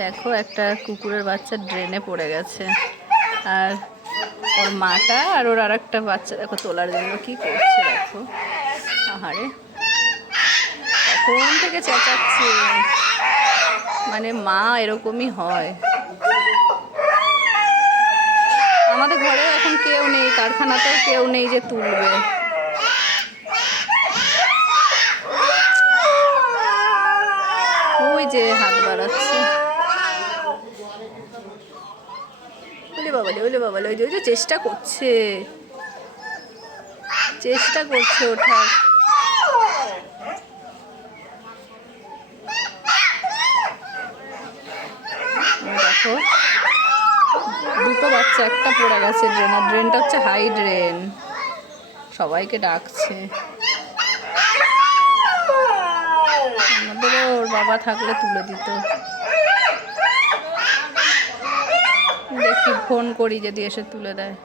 দেখো একটা কুকুরের বাচ্চা ড্রেনে পড়ে গেছে, আর ওর মাটা আর ওর আর একটা বাচ্চা দেখো তোলার জন্য কি করছে। দেখো আহারে, কখন থেকে চেঁচাচ্ছে। মানে মা এরকমই হয়। আমাদের ঘরেও এখন কেউ নেই, কারখানাতেও কেউ নেই যে তুলবে। ওই যে হাত বাড়াচ্ছে। ওলে বাবালে, ওলে বাবালে, ওই যে চেষ্টা করছে, চেষ্টা করছে ওঠার। দেখো দুটো বাচ্চা, একটা পড়ে গেছে ড্রেন, আর ড্রেনটা হচ্ছে হাই ড্রেন। সবাইকে ডাকছে। আমাদেরও ওর বাবা থাকলে তুলে দিত। দেখি ফোন করি যদি এসে তুলে দেয়।